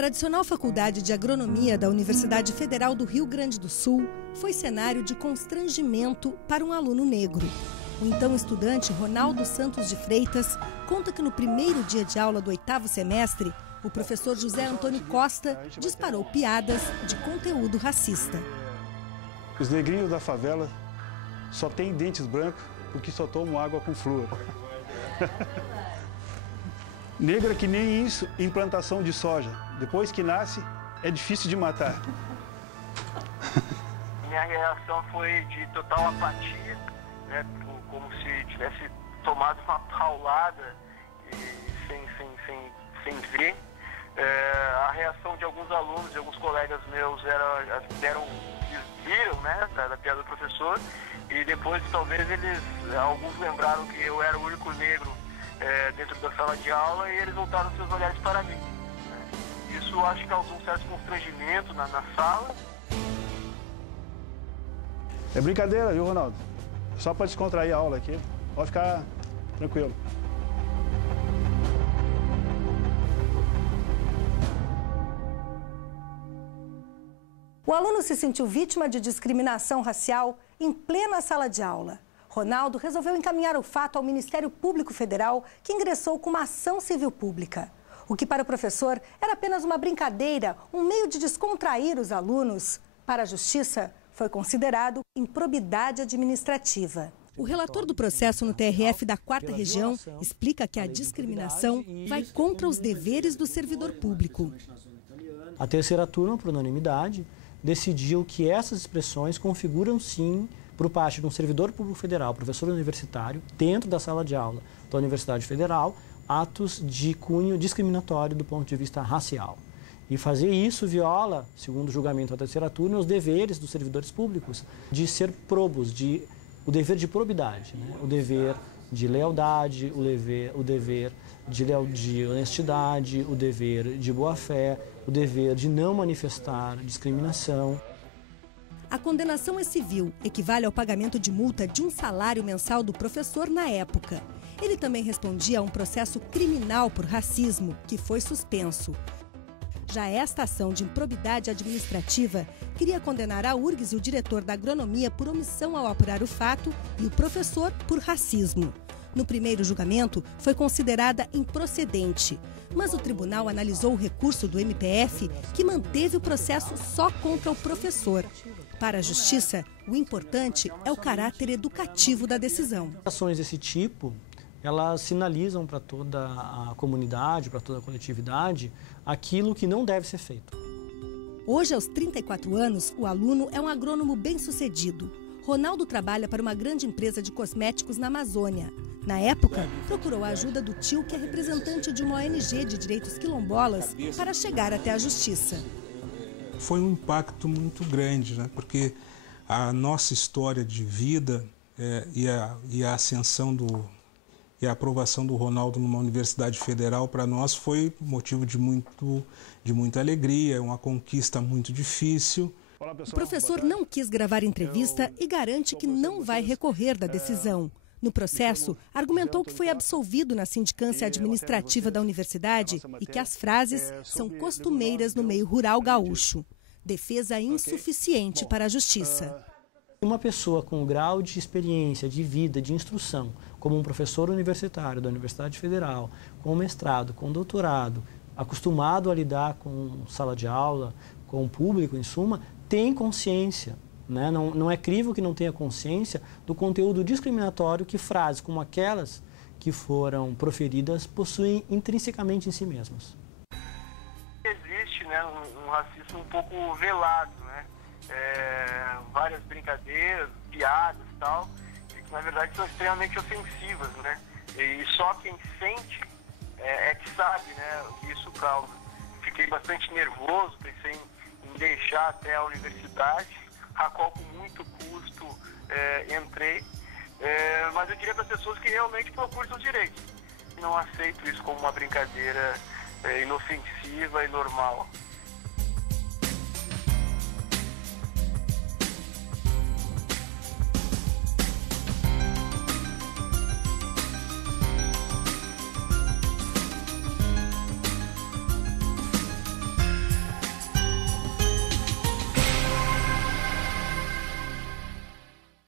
tradicional Faculdade de Agronomia da Universidade Federal do Rio Grande do Sul foi cenário de constrangimento para um aluno negro. O então estudante Ronaldo Santos de Freitas conta que no primeiro dia de aula do 8º semestre, o professor José Antônio Costa disparou piadas de conteúdo racista. Os negrinhos da favela só têm dentes brancos porque só tomam água com flúor. Negra que nem isso em plantação de soja. Depois que nasce, é difícil de matar. Minha reação foi de total apatia, né, como se tivesse tomado uma paulada sem ver. A reação de alguns alunos, de alguns colegas meus, viram, né, da piada do professor, e depois talvez alguns lembraram que eu era o único negro dentro da sala de aula, e eles voltaram seus olhares para mim. Isso acho que causou um certo constrangimento na sala. É brincadeira, viu, Ronaldo? Só para descontrair a aula aqui. Pode ficar tranquilo. O aluno se sentiu vítima de discriminação racial em plena sala de aula. Ronaldo resolveu encaminhar o fato ao Ministério Público Federal, que ingressou com uma ação civil pública. O que para o professor era apenas uma brincadeira, um meio de descontrair os alunos, para a Justiça foi considerado improbidade administrativa. O relator do processo no TRF da 4ª Região explica que a discriminação vai contra os deveres do servidor público. A terceira turma, por unanimidade, decidiu que essas expressões configuram, sim, por parte de um servidor público federal, professor universitário, dentro da sala de aula da Universidade Federal, atos de cunho discriminatório do ponto de vista racial. E fazer isso viola, segundo o julgamento da terceira turma, os deveres dos servidores públicos de ser probos, o dever de probidade, né? O dever de lealdade, o dever de honestidade, o dever de boa-fé, o dever de não manifestar discriminação. A condenação é civil, equivale ao pagamento de multa de um salário mensal do professor na época. Ele também respondia a um processo criminal por racismo, que foi suspenso. Já esta ação de improbidade administrativa queria condenar a URGS e o diretor da agronomia por omissão ao apurar o fato e o professor por racismo. No primeiro julgamento, foi considerada improcedente, mas o tribunal analisou o recurso do MPF, que manteve o processo só contra o professor. Para a Justiça, o importante é o caráter educativo da decisão. Ações desse tipo, elas sinalizam para toda a comunidade, para toda a coletividade, aquilo que não deve ser feito. Hoje, aos 34 anos, o aluno é um agrônomo bem-sucedido. Ronaldo trabalha para uma grande empresa de cosméticos na Amazônia. Na época, procurou a ajuda do tio, que é representante de uma ONG de direitos quilombolas, para chegar até a Justiça. Foi um impacto muito grande, né? Porque a nossa história de vida e a ascensão e a aprovação do Ronaldo numa universidade federal, para nós foi motivo de muita alegria, uma conquista muito difícil. O professor não quis gravar entrevista e garante que não vai recorrer da decisão. No processo, argumentou que foi absolvido na sindicância administrativa da universidade e que as frases são costumeiras no meio rural gaúcho. Defesa insuficiente para a Justiça. Uma pessoa com grau de experiência, de vida, de instrução, como um professor universitário da Universidade Federal, com mestrado, com doutorado, acostumado a lidar com sala de aula, com o público, em suma, tem consciência. Né? Não é crível que não tenha consciência do conteúdo discriminatório que frases como aquelas que foram proferidas possuem intrinsecamente em si mesmas. Existe, né, um racismo um pouco velado, né? Várias brincadeiras, piadas e tal, que na verdade são extremamente ofensivas, né? E só quem sente é que sabe, né, o que isso causa. Fiquei bastante nervoso, pensei em deixar até a universidade, a qual com muito custo entrei, mas eu diria para as pessoas que realmente procurem seus direitos. Não aceito isso como uma brincadeira inofensiva e normal.